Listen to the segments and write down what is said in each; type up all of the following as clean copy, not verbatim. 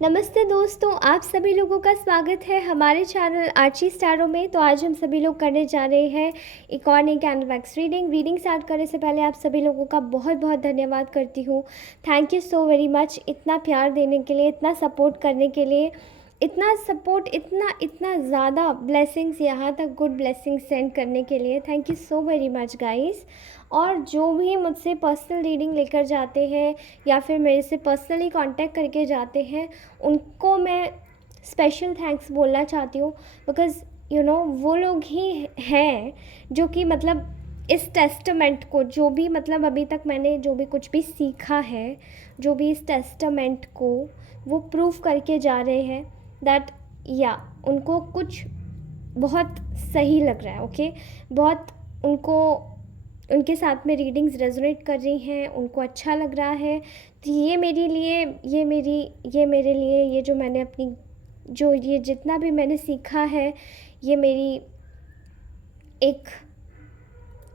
नमस्ते दोस्तों, आप सभी लोगों का स्वागत है हमारे चैनल आर्ची स्टारों में। तो आज हम सभी लोग करने जा रहे हैं एक और नई कैंडल वैक्स रीडिंग स्टार्ट करने से पहले आप सभी लोगों का बहुत बहुत धन्यवाद करती हूँ। Thank you so very much, इतना प्यार देने के लिए, इतना सपोर्ट करने के लिए, इतना सपोर्ट, इतना इतना ज़्यादा ब्लेसिंग्स, यहाँ तक गुड ब्लेसिंग्स सेंड करने के लिए thank you so very much guys. और जो भी मुझसे पर्सनल रीडिंग लेकर जाते हैं या फिर मेरे से पर्सनली कांटेक्ट करके जाते हैं, उनको मैं स्पेशल थैंक्स बोलना चाहती हूँ। बिकॉज़ वो लोग ही हैं जो कि मतलब इस टेस्टामेंट को, जो भी मतलब अभी तक मैंने जो भी कुछ भी सीखा है, जो भी इस टेस्टामेंट को वो प्रूव करके जा रहे हैं दैट या उनको कुछ बहुत सही लग रहा है। ओके, बहुत उनको उनके साथ में रीडिंग्स रेजोनेट कर रही हैं, उनको अच्छा लग रहा है। तो ये मेरे लिए, ये मेरे लिए, ये जो मैंने अपनी, जो ये जितना भी मैंने सीखा है, ये मेरी एक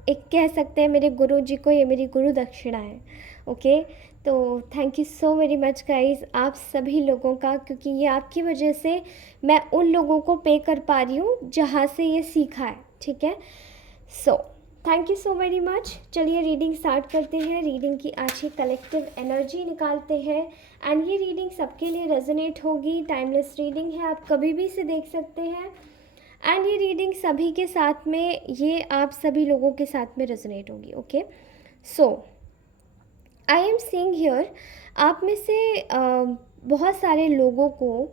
एक कह सकते हैं मेरे गुरु जी को, ये मेरी गुरु दक्षिणा है। ओके, तो thank you so very much guys, आप सभी लोगों का, क्योंकि ये आपकी वजह से मैं उन लोगों को पे कर पा रही हूँ जहाँ से ये सीखा है। ठीक है, so thank you so very much. चलिए रीडिंग स्टार्ट करते हैं। रीडिंग की अच्छी कलेक्टिव एनर्जी निकालते हैं एंड ये रीडिंग सबके लिए रेजोनेट होगी। टाइमलेस रीडिंग है, आप कभी भी इसे देख सकते हैं एंड ये रीडिंग सभी के साथ में, ये आप सभी लोगों के साथ में रेजोनेट होगी। Okay, so I am seeing here, आप में से बहुत सारे लोगों को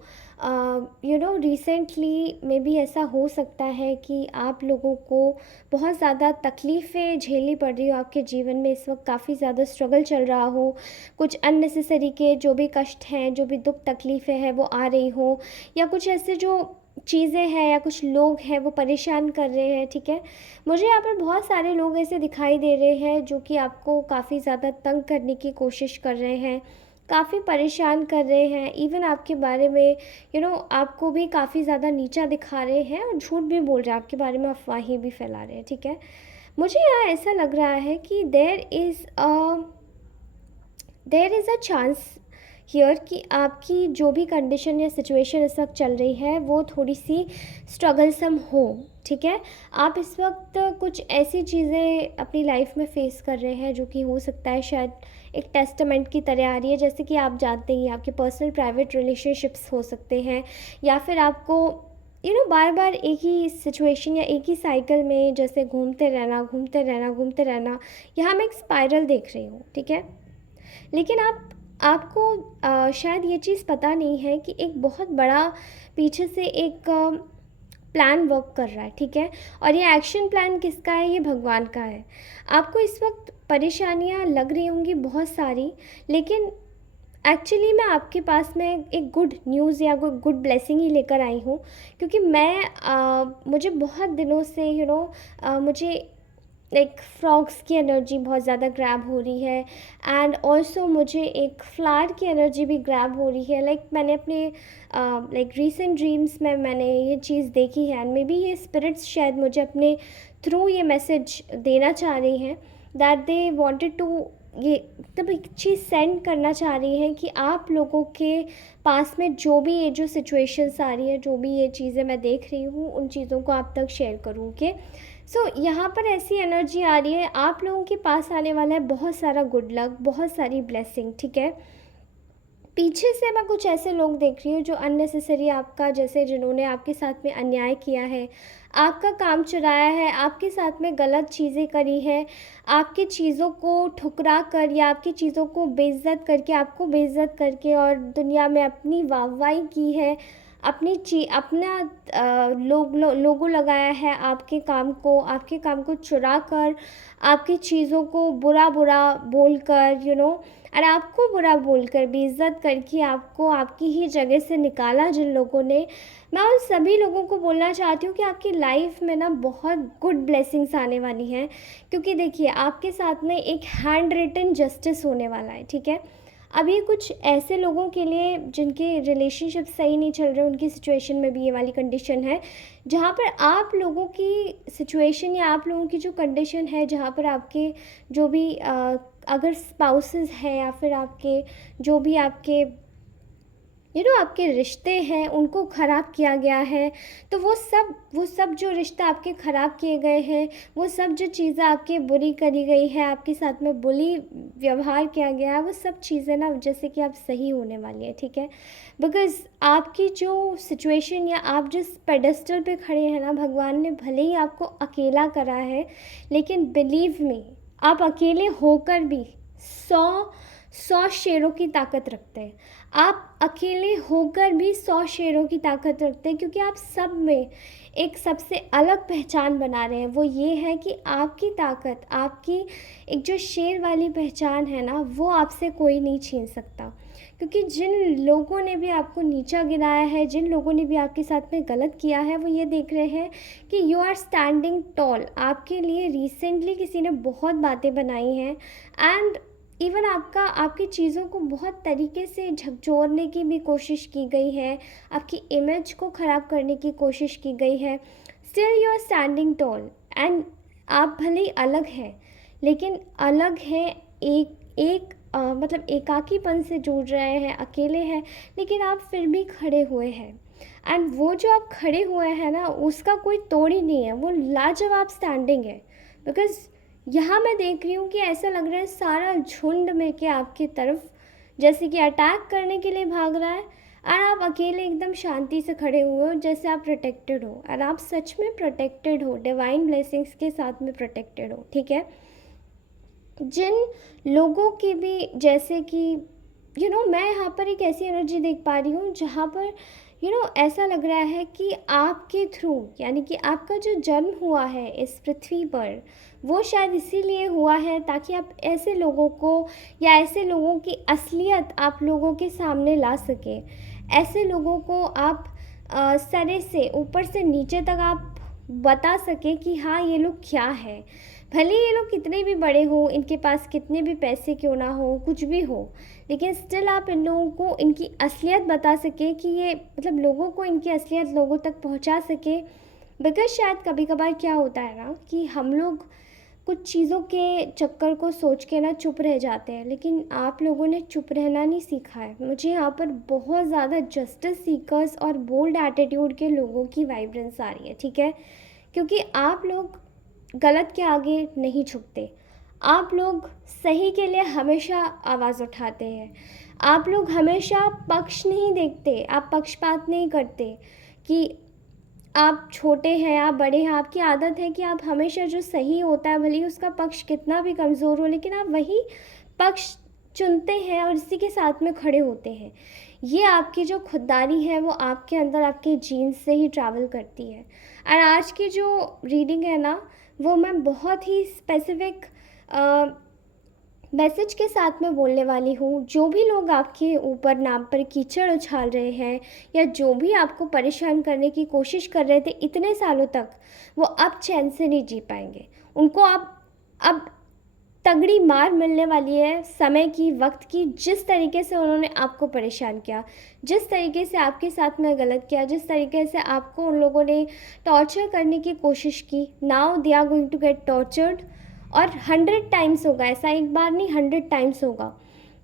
रिसेंटली मे बी ऐसा हो सकता है कि आप लोगों को बहुत ज़्यादा तकलीफ़ें झेलनी पड़ रही हो। आपके जीवन में इस वक्त काफ़ी ज़्यादा स्ट्रगल चल रहा हो, कुछ अननेसेसरी के जो भी कष्ट हैं, जो भी दुख तकलीफ़ें हैं वो आ रही हो, या कुछ ऐसे जो चीज़ें हैं या कुछ लोग हैं वो परेशान कर रहे हैं। ठीक है, मुझे यहाँ पर बहुत सारे लोग ऐसे दिखाई दे रहे हैं जो कि आपको काफ़ी ज़्यादा तंग करने की कोशिश कर रहे हैं, काफ़ी परेशान कर रहे हैं, इवन आपके बारे में आपको भी काफ़ी ज़्यादा नीचा दिखा रहे हैं और झूठ भी बोल रहे हैं आपके बारे में, अफवाहें भी फैला रहे हैं। ठीक है, मुझे यहाँ ऐसा लग रहा है कि there is a chance here कि आपकी जो भी कंडीशन या सिचुएशन इस वक्त चल रही है वो थोड़ी सी स्ट्रगलसम हो। ठीक है, आप इस वक्त कुछ ऐसी चीज़ें अपनी लाइफ में फेस कर रहे हैं जो कि हो सकता है शायद एक टेस्टामेंट की तरह आ रही है। जैसे कि आप जानते ही आपके पर्सनल प्राइवेट रिलेशनशिप्स हो सकते हैं, या फिर आपको बार बार एक ही सिचुएशन या एक ही साइकिल में जैसे घूमते रहना, घूमते रहना, घूमते रहना। यहाँ मैं एक स्पाइरल देख रही हूँ। ठीक है, लेकिन आपको शायद ये चीज़ पता नहीं है कि एक बहुत बड़ा पीछे से एक प्लान वर्क कर रहा है। ठीक है, और ये एक्शन प्लान किसका है? ये भगवान का है। आपको इस वक्त परेशानियां लग रही होंगी बहुत सारी, लेकिन एक्चुअली मैं आपके पास में एक गुड न्यूज़ या गुड ब्लेसिंग ही लेकर आई हूँ। क्योंकि मुझे बहुत दिनों से मुझे लाइक फ्रॉग्स की एनर्जी बहुत ज़्यादा ग्रैब हो रही है एंड ऑल्सो मुझे एक फ्लावर की एनर्जी भी ग्रैब हो रही है। लाइक मैंने अपने लाइक रीसेंट ड्रीम्स में मैंने ये चीज़ देखी है एंड मे बी ये स्पिरिट्स शायद मुझे अपने थ्रू ये मैसेज देना चाह रही हैं दैट दे वांटेड टू, ये तब एक चीज़ सेंड करना चाह रही है कि आप लोगों के पास में जो भी ये जो सिचुएशंस आ रही है, जो भी ये चीज़ें मैं देख रही हूँ, उन चीज़ों को आप तक शेयर करूँ। ओके, सो यहाँ पर ऐसी एनर्जी आ रही है, आप लोगों के पास आने वाला है बहुत सारा गुड लक, बहुत सारी ब्लेसिंग। ठीक है, पीछे से मैं कुछ ऐसे लोग देख रही हूँ जो अननेसेसरी आपका, जैसे जिन्होंने आपके साथ में अन्याय किया है, आपका काम चुराया है, आपके साथ में गलत चीज़ें करी है, आपकी चीज़ों को ठुकरा कर या आपकी चीज़ों को बेइज्जत करके, आपको बेइज्जत करके और दुनिया में अपनी वाहवाही की है, अपना लोगो लगाया है आपके काम को चुरा कर, आपकी चीज़ों को बुरा बुरा बोल कर और आपको बुरा बोलकर बेइज्जत करके आपको आपकी ही जगह से निकाला जिन लोगों ने, मैं उन सभी लोगों को बोलना चाहती हूँ कि आपकी लाइफ में ना बहुत गुड ब्लेसिंग्स आने वाली हैं। क्योंकि देखिए आपके साथ में एक हैंड रिटन जस्टिस होने वाला है। ठीक है, अब ये कुछ ऐसे लोगों के लिए जिनके रिलेशनशिप सही नहीं चल रहे, उनकी सिचुएशन में भी ये वाली कंडीशन है जहाँ पर आप लोगों की सिचुएशन या आप लोगों की जो कंडीशन है, जहाँ पर आपके जो भी अगर स्पाउसेस हैं या फिर आपके जो भी आपके आपके रिश्ते हैं उनको ख़राब किया गया है, तो वो सब जो रिश्ते आपके ख़राब किए गए हैं, वो सब जो चीज़ें आपके बुरी करी गई है, आपके साथ में बुली व्यवहार किया गया है, वो सब चीज़ें ना जैसे कि अब सही होने वाली है, ठीक है। बिकॉज़ आपकी जो सिचुएशन या आप जिस पेडेस्टल पे खड़े हैं ना, भगवान ने भले ही आपको अकेला करा है, लेकिन बिलीव मी, आप अकेले होकर भी 100 शेरों की ताकत रखते हैं। आप अकेले होकर भी 100 शेरों की ताकत रखते हैं, क्योंकि आप सब में एक सबसे अलग पहचान बना रहे हैं। वो ये है कि आपकी ताकत, आपकी एक जो शेर वाली पहचान है ना, वो आपसे कोई नहीं छीन सकता। क्योंकि जिन लोगों ने भी आपको नीचा गिराया है, जिन लोगों ने भी आपके साथ में गलत किया है, वो ये देख रहे हैं कि यू आर स्टैंडिंग टॉल। आपके लिए रिसेंटली किसी ने बहुत बातें बनाई हैं, एंड इवन आपकी चीज़ों को बहुत तरीके से झकझोरने की भी कोशिश की गई है, आपकी इमेज को ख़राब करने की कोशिश की गई है। Still you are standing tall, and आप भले ही अलग हैं, लेकिन अलग हैं एक एक मतलब एकाकीपन से जूझ रहे हैं, अकेले हैं, लेकिन आप फिर भी खड़े हुए हैं। एंड वो जो आप खड़े हुए हैं ना, उसका कोई तोड़ ही नहीं है, वो लाजवाब स्टैंडिंग है। बिकॉज़ यहाँ मैं देख रही हूँ कि ऐसा लग रहा है सारा झुंड में के आपकी तरफ जैसे कि अटैक करने के लिए भाग रहा है, और आप अकेले एकदम शांति से खड़े हुए हो, जैसे आप प्रोटेक्टेड हो, और आप सच में प्रोटेक्टेड हो, डिवाइन ब्लेसिंग्स के साथ में प्रोटेक्टेड हो, ठीक है। जिन लोगों की भी जैसे कि मैं यहाँ पर एक ऐसी एनर्जी देख पा रही हूँ जहाँ पर ऐसा लग रहा है कि आपके थ्रू, यानी कि आपका जो जन्म हुआ है इस पृथ्वी पर, वो शायद इसीलिए हुआ है ताकि आप ऐसे लोगों को या ऐसे लोगों की असलियत आप लोगों के सामने ला सकें। ऐसे लोगों को आप सरे से ऊपर से नीचे तक आप बता सकें कि हाँ, ये लोग क्या है। भले ये लोग कितने भी बड़े हों, इनके पास कितने भी पैसे क्यों ना हो, कुछ भी हो, लेकिन स्टिल आप इन लोगों को इनकी असलियत बता सकें, कि ये मतलब लोगों को इनकी असलियत लोगों तक पहुंचा सके। बिकॉज़ शायद कभी कभार क्या होता है ना कि हम लोग कुछ चीज़ों के चक्कर को सोच के ना चुप रह जाते हैं, लेकिन आप लोगों ने चुप रहना नहीं सीखा है। मुझे यहाँ पर बहुत ज़्यादा जस्टिस सीकर्स और बोल्ड एटीट्यूड के लोगों की वाइब्रेंस आ रही है, ठीक है। क्योंकि आप लोग गलत के आगे नहीं झुकते, आप लोग सही के लिए हमेशा आवाज़ उठाते हैं, आप लोग हमेशा पक्ष नहीं देखते, आप पक्षपात नहीं करते कि आप छोटे हैं, आप बड़े हैं। आपकी आदत है कि आप हमेशा जो सही होता है, भले ही उसका पक्ष कितना भी कमज़ोर हो, लेकिन आप वही पक्ष चुनते हैं और इसी के साथ में खड़े होते हैं। ये आपकी जो खुददारी है, वो आपके अंदर आपके जीन्स से ही ट्रैवल करती है। और आज की जो रीडिंग है ना, वो मैं बहुत ही स्पेसिफिक मैसेज के साथ में बोलने वाली हूँ। जो भी लोग आपके ऊपर नाम पर कीचड़ उछाल रहे हैं, या जो भी आपको परेशान करने की कोशिश कर रहे थे इतने सालों तक, वो अब चैन से नहीं जी पाएंगे। उनको अब तगड़ी मार मिलने वाली है समय की, वक्त की। जिस तरीके से उन्होंने आपको परेशान किया, जिस तरीके से आपके साथ में गलत किया, जिस तरीके से आपको उन लोगों ने टॉर्चर करने की कोशिश की, now they are going to get tortured. और 100 टाइम्स होगा, ऐसा एक बार नहीं, 100 टाइम्स होगा।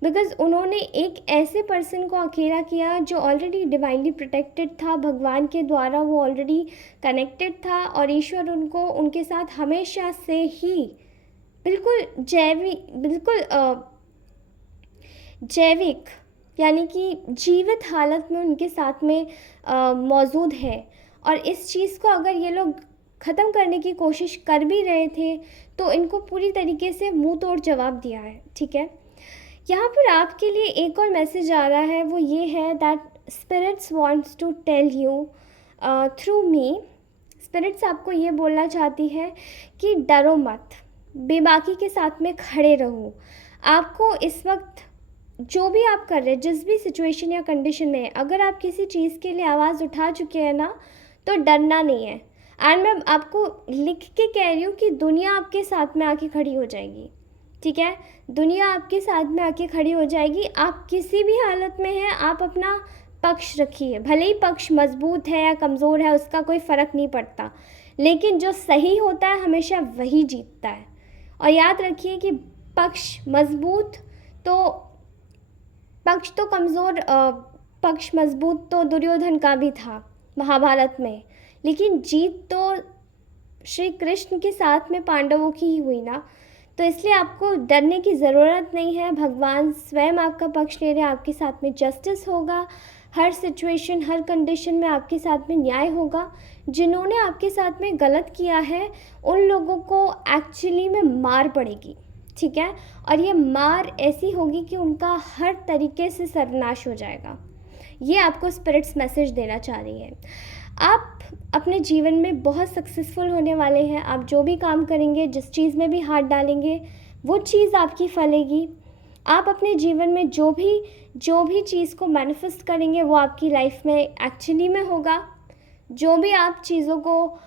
बिकॉज़ उन्होंने एक ऐसे पर्सन को अकेला किया जो ऑलरेडी डिवाइनली प्रोटेक्टेड था, भगवान के द्वारा वो ऑलरेडी कनेक्टेड था, और ईश्वर उनको उनके साथ हमेशा से ही बिल्कुल जैविक, यानी कि जीवित हालत में उनके साथ में मौजूद है। और इस चीज़ को अगर ये लोग ख़त्म करने की कोशिश कर भी रहे थे, तो इनको पूरी तरीके से मुंह तोड़ जवाब दिया है, ठीक है। यहाँ पर आपके लिए एक और मैसेज आ रहा है, वो ये है that spirits wants to tell you through me. Spirits आपको ये बोलना चाहती है कि डरो मत, बेबाकी के साथ में खड़े रहो। आपको इस वक्त जो भी आप कर रहे हैं, जिस भी सिचुएशन या कंडीशन में, अगर आप किसी चीज़ के लिए आवाज़ उठा चुके हैं ना, तो डरना नहीं है। एंड मैं आपको लिख के कह रही हूँ कि दुनिया आपके साथ में आके खड़ी हो जाएगी, ठीक है। दुनिया आपके साथ में आके खड़ी हो जाएगी। आप किसी भी हालत में हैं, आप अपना पक्ष रखिए। भले ही पक्ष मजबूत है या कमज़ोर है, उसका कोई फ़र्क नहीं पड़ता, लेकिन जो सही होता है हमेशा वही जीतता है। और याद रखिए कि पक्ष मजबूत तो पक्ष तो कमज़ोर पक्ष मजबूत तो दुर्योधन का भी था महाभारत में, लेकिन जीत तो श्री कृष्ण के साथ में पांडवों की ही हुई ना। तो इसलिए आपको डरने की ज़रूरत नहीं है, भगवान स्वयं आपका पक्ष ले रहे हैं, आपके साथ में जस्टिस होगा, हर सिचुएशन हर कंडीशन में आपके साथ में न्याय होगा। जिन्होंने आपके साथ में गलत किया है उन लोगों को एक्चुअली में मार पड़ेगी, ठीक है, और ये मार ऐसी होगी कि उनका हर तरीके से सर्वनाश हो जाएगा। ये आपको स्पिरिट्स मैसेज देना चाह रही है। आप अपने जीवन में बहुत सक्सेसफुल होने वाले हैं। आप जो भी काम करेंगे, जिस चीज़ में भी हाथ डालेंगे, वो चीज़ आपकी फलेगी। आप अपने जीवन में जो भी चीज़ को मैनिफेस्ट करेंगे वो आपकी लाइफ में एक्चुअली में होगा। जो भी आप चीज़ों को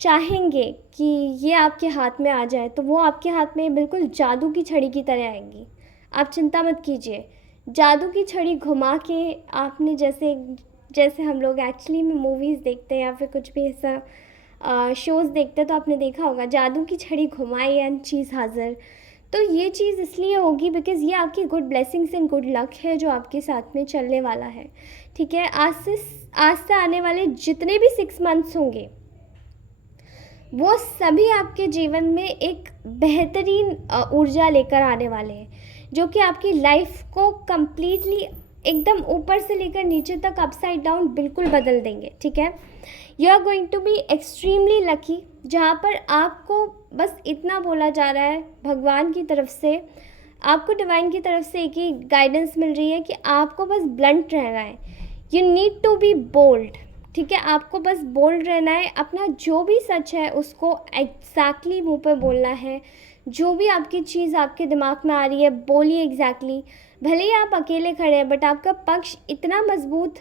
चाहेंगे कि ये आपके हाथ में आ जाए, तो वो आपके हाथ में बिल्कुल जादू की छड़ी की तरह आएंगी। आप चिंता मत कीजिए। जादू की छड़ी घुमा के आपने जैसे हम लोग एक्चुअली में मूवीज़ देखते हैं या फिर कुछ भी ऐसा शोज़ देखते हैं, तो आपने देखा होगा जादू की छड़ी घुमाई एंड चीज़ हाजिर। तो ये चीज़ इसलिए होगी बिकॉज़ ये आपकी good blessings and good luck है जो आपके साथ में चलने वाला है, ठीक है। आज से आने वाले जितने भी 6 मंथ्स होंगे वो सभी आपके जीवन में एक बेहतरीन ऊर्जा लेकर आने वाले हैं, जो कि आपकी लाइफ को कम्प्लीटली एकदम ऊपर से लेकर नीचे तक अपसाइड डाउन बिल्कुल बदल देंगे, ठीक है। You are going to be extremely lucky, जहाँ पर आपको बस इतना बोला जा रहा है भगवान की तरफ से, आपको डिवाइन की तरफ से एक ही गाइडेंस मिल रही है कि आपको बस ब्लंट रहना है। You need to be bold, ठीक है। आपको बस बोल्ड रहना है, अपना जो भी सच है उसको एग्जैक्टली मुंह पे बोलना है। जो भी आपकी चीज़ आपके दिमाग में आ रही है बोलिए एग्जैक्टली। भले ही आप अकेले खड़े हैं बट आपका पक्ष इतना मजबूत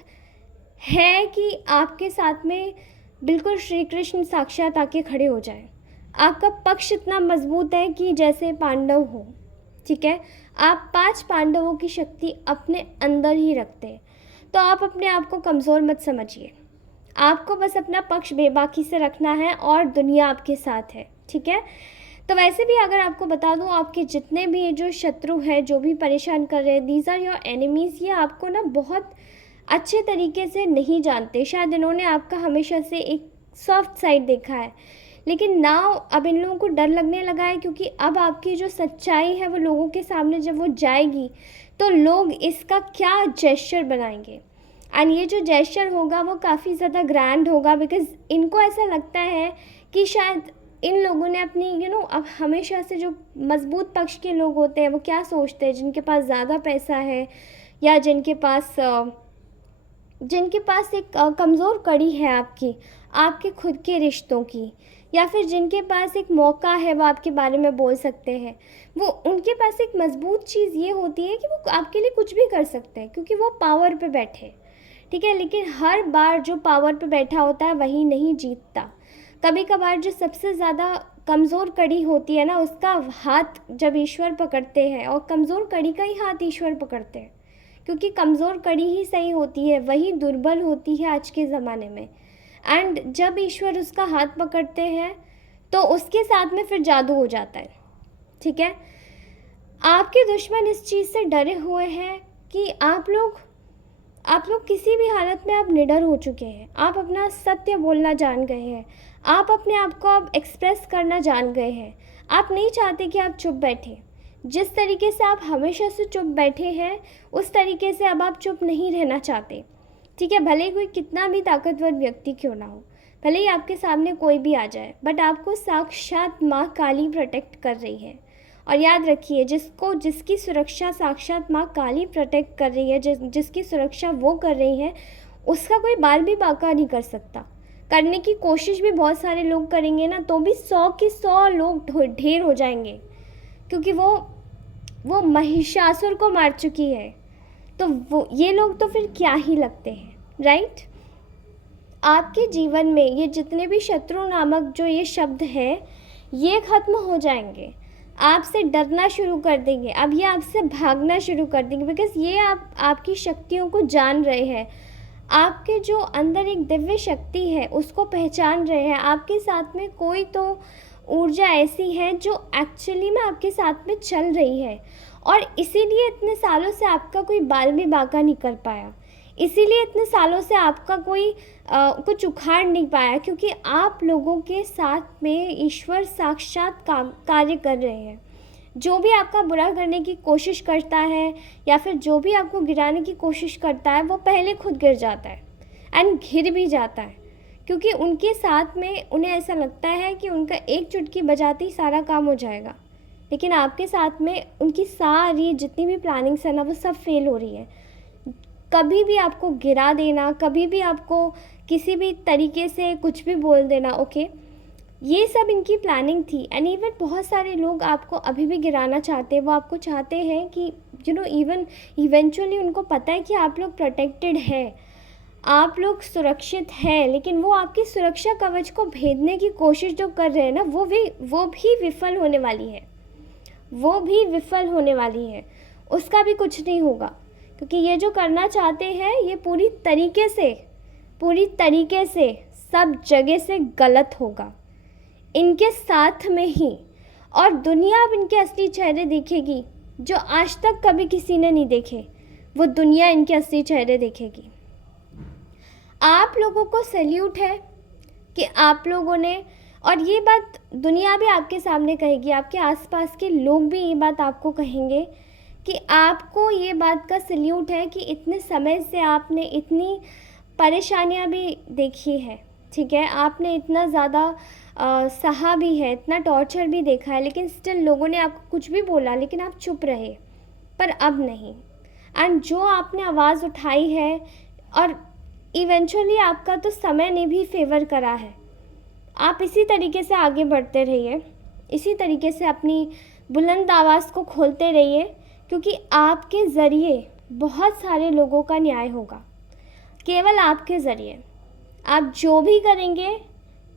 है कि आपके साथ में बिल्कुल श्री कृष्ण साक्षात आके खड़े हो जाए। आपका पक्ष इतना मजबूत है कि जैसे पांडव हो, ठीक है। आप 5 पांडवों की शक्ति अपने अंदर ही रखते हैं, तो आप अपने आप को कमज़ोर मत समझिए। आपको बस अपना पक्ष बेबाकी से रखना है और दुनिया आपके साथ है, ठीक है। तो वैसे भी अगर आपको बता दूं, आपके जितने भी ये जो शत्रु हैं, जो भी परेशान कर रहे हैं, दीज आर योर एनिमीज़। ये आपको ना बहुत अच्छे तरीके से नहीं जानते। शायद इन्होंने आपका हमेशा से एक सॉफ्ट साइड देखा है, लेकिन नाउ अब इन लोगों को डर लगने लगा है, क्योंकि अब आपकी जो सच्चाई है वो लोगों के सामने जब वो जाएगी तो लोग इसका क्या जेस्चर बनाएंगे। एंड ये जो जेस्चर होगा वो काफ़ी ज़्यादा ग्रैंड होगा, बिकॉज़ इनको ऐसा लगता है कि शायद इन लोगों ने अपनी अब हमेशा से जो मजबूत पक्ष के लोग होते हैं वो क्या सोचते हैं, जिनके पास ज़्यादा पैसा है या जिनके पास एक कमज़ोर कड़ी है आपके खुद के रिश्तों की, या फिर जिनके पास एक मौका है वो आपके बारे में बोल सकते हैं, वो उनके पास एक मजबूत चीज़ ये होती है कि वो आपके लिए कुछ भी कर सकते हैं क्योंकि वो पावर पे बैठे, ठीक है। लेकिन हर बार जो पावर पे बैठा होता है वही नहीं जीतता। कभी कभार जो सबसे ज़्यादा कमज़ोर कड़ी होती है ना, उसका हाथ जब ईश्वर पकड़ते हैं, और कमज़ोर कड़ी का ही हाथ ईश्वर पकड़ते हैं, क्योंकि कमज़ोर कड़ी ही सही होती है, वही दुर्बल होती है आज के ज़माने में। एंड जब ईश्वर उसका हाथ पकड़ते हैं तो उसके साथ में फिर जादू हो जाता है, ठीक है। आपके दुश्मन इस चीज़ से डरे हुए हैं कि आप लोग किसी भी हालत में आप निडर हो चुके हैं, आप अपना सत्य बोलना जान गए हैं, आप अपने आप को आप एक्सप्रेस करना जान गए हैं। आप नहीं चाहते कि आप चुप बैठे। जिस तरीके से आप हमेशा से चुप बैठे हैं उस तरीके से अब आप चुप नहीं रहना चाहते, ठीक है। भले ही कोई कितना भी ताकतवर व्यक्ति क्यों ना हो, भले ही आपके सामने कोई भी आ जाए, बट आपको साक्षात माँ काली प्रोटेक्ट कर रही है। और याद रखिए, जिसकी सुरक्षा साक्षात माँ काली प्रोटेक्ट कर रही है, जिसकी सुरक्षा वो कर रही है, उसका कोई बाल भी बांका नहीं कर सकता। करने की कोशिश भी बहुत सारे लोग करेंगे ना, तो भी 100 के 100 लोग ढेर हो जाएंगे, क्योंकि वो महिषासुर को मार चुकी है। तो वो ये लोग तो फिर क्या ही लगते हैं, राइट। आपके जीवन में ये जितने भी शत्रु नामक जो ये शब्द हैं, ये ख़त्म हो जाएंगे। आपसे डरना शुरू कर देंगे, अब ये आपसे भागना शुरू कर देंगे, बिकॉज़ ये आपकी शक्तियों को जान रहे हैं। आपके जो अंदर एक दिव्य शक्ति है उसको पहचान रहे हैं। आपके साथ में कोई तो ऊर्जा ऐसी है जो एक्चुअली में आपके साथ में चल रही है, और इसीलिए इतने सालों से आपका कोई बाल भी बांका नहीं कर पाया। इसीलिए इतने सालों से आपका कोई कुछ उखाड़ नहीं पाया, क्योंकि आप लोगों के साथ में ईश्वर साक्षात काम कार्य कर रहे हैं। जो भी आपका बुरा करने की कोशिश करता है या फिर जो भी आपको गिराने की कोशिश करता है, वो पहले खुद गिर जाता है एंड घिर भी जाता है, क्योंकि उनके साथ में उन्हें ऐसा लगता है कि उनका एक चुटकी बजाते ही सारा काम हो जाएगा। लेकिन आपके साथ में उनकी सारी जितनी भी प्लानिंग्स है ना, वो सब फेल हो रही है। कभी भी आपको गिरा देना, कभी भी आपको किसी भी तरीके से कुछ भी बोल देना, ओके, ये सब इनकी प्लानिंग थी। एंड इवन बहुत सारे लोग आपको अभी भी गिराना चाहते हैं। वो आपको चाहते हैं कि इवन इवेंचुअली उनको पता है कि आप लोग प्रोटेक्टेड हैं, आप लोग सुरक्षित हैं, लेकिन वो आपकी सुरक्षा कवच को भेदने की कोशिश जो कर रहे हैं ना, वो भी विफल होने वाली है, वो भी विफल होने वाली है। उसका भी कुछ नहीं होगा, क्योंकि ये जो करना चाहते हैं ये पूरी तरीके से सब जगह से गलत होगा, इनके साथ में ही। और दुनिया अब इनके असली चेहरे देखेगी, जो आज तक कभी किसी ने नहीं देखे, वो दुनिया इनके असली चेहरे देखेगी। आप लोगों को सैल्यूट है कि आप लोगों ने, और ये बात दुनिया भी आपके सामने कहेगी, आपके आसपास के लोग भी ये बात आपको कहेंगे कि आपको ये बात का सैल्यूट है कि इतने समय से आपने इतनी परेशानियां भी देखी है, ठीक है, आपने इतना ज़्यादा सहा भी है, इतना टॉर्चर भी देखा है, लेकिन स्टिल लोगों ने आपको कुछ भी बोला लेकिन आप चुप रहे। पर अब नहीं। एंड जो आपने आवाज़ उठाई है, और इवेंचुअली आपका तो समय ने भी फेवर करा है। आप इसी तरीके से आगे बढ़ते रहिए, इसी तरीके से अपनी बुलंद आवाज़ को खोलते रहिए, क्योंकि आपके ज़रिए बहुत सारे लोगों का न्याय होगा। केवल आपके ज़रिए आप जो भी करेंगे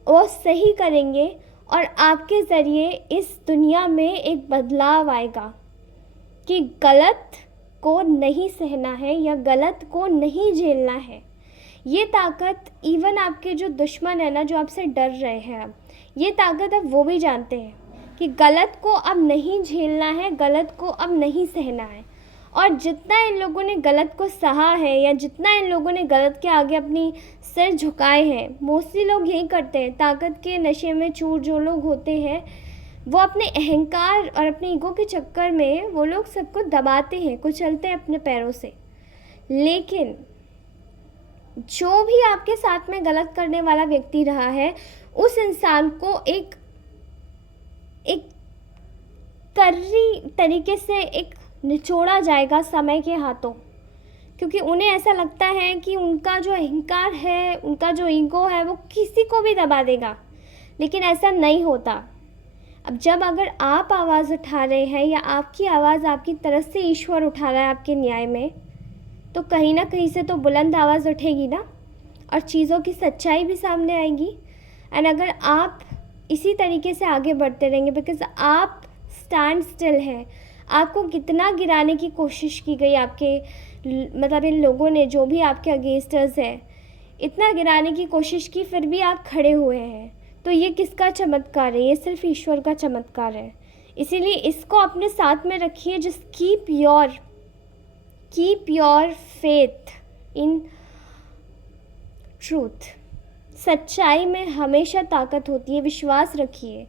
वो सही करेंगे, और आपके ज़रिए इस दुनिया में एक बदलाव आएगा कि गलत को नहीं सहना है या गलत को नहीं झेलना है। ये ताकत इवन आपके जो दुश्मन है ना, जो आपसे डर रहे हैं, अब ये ताकत अब वो भी जानते हैं कि गलत को अब नहीं झेलना है, गलत को अब नहीं सहना है। और जितना इन लोगों ने गलत को सहा है, या जितना इन लोगों ने गलत के आगे अपनी सिर झुकाए हैं, मोस्टली लोग यही करते हैं, ताकत के नशे में चूर जो लोग होते हैं, वो अपने अहंकार और अपने ईगो के चक्कर में वो लोग सबको दबाते हैं, कुचलते हैं अपने पैरों से। लेकिन जो भी आपके साथ में गलत करने वाला व्यक्ति रहा है, उस इंसान को एक कर्री तरीके से एक निचोड़ा जाएगा समय के हाथों, क्योंकि उन्हें ऐसा लगता है कि उनका जो अहंकार है, उनका जो ईगो है, वो किसी को भी दबा देगा। लेकिन ऐसा नहीं होता। अब जब अगर आप आवाज़ उठा रहे हैं, या आपकी आवाज़ आपकी तरफ से ईश्वर उठा रहा है आपके न्याय में, तो कहीं ना कहीं से तो बुलंद आवाज़ उठेगी ना, और चीज़ों की सच्चाई भी सामने आएगी। एंड अगर आप इसी तरीके से आगे बढ़ते रहेंगे, बिकॉज़ आप स्टैंड स्टिल है, आपको कितना गिराने की कोशिश की गई, आपके मतलब इन लोगों ने जो भी आपके अगेंस्टर्स है, इतना गिराने की कोशिश की, फिर भी आप खड़े हुए हैं। तो ये किसका चमत्कार है? ये सिर्फ ईश्वर का चमत्कार है। इसीलिए इसको अपने साथ में रखिए। Just keep your faith in truth. सच्चाई में हमेशा ताकत होती है, विश्वास रखिए।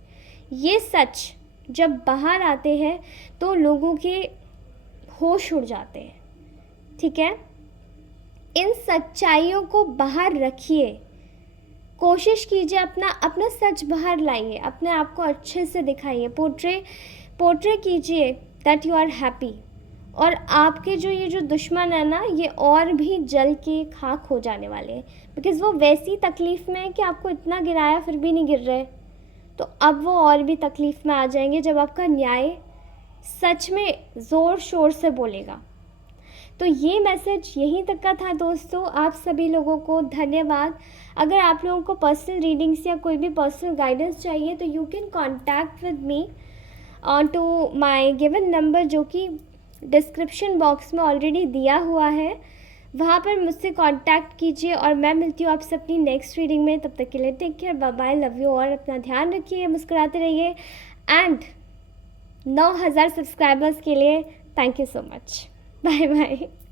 ये सच जब बाहर आते हैं तो लोगों के होश उड़ जाते हैं, ठीक है। इन सच्चाइयों को बाहर रखिए, कोशिश कीजिए अपना सच बाहर लाइए, अपने आप को अच्छे से दिखाइए, पोर्ट्रे कीजिए दैट यू आर हैप्पी। और आपके ये जो दुश्मन है ना, ये और भी जल के खाक हो जाने वाले हैं, बिकॉज़ वो वैसी तकलीफ़ में है कि आपको इतना गिराया फिर भी नहीं गिर रहे। तो अब वो और भी तकलीफ़ में आ जाएंगे जब आपका न्याय सच में ज़ोर शोर से बोलेगा। तो ये मैसेज यहीं तक का था दोस्तों। आप सभी लोगों को धन्यवाद। अगर आप लोगों को पर्सनल रीडिंग्स या कोई भी पर्सनल गाइडेंस चाहिए तो you can contact with me to my given number, जो कि डिस्क्रिप्शन बॉक्स में ऑलरेडी दिया हुआ है। वहाँ पर मुझसे कांटेक्ट कीजिए, और मैं मिलती हूँ आपसे अपनी नेक्स्ट रीडिंग में। तब तक के लिए take care, bye bye, love you, और अपना ध्यान रखिए, मुस्कुराते रहिए। एंड 9000 सब्सक्राइबर्स के लिए thank you so much. Bye bye.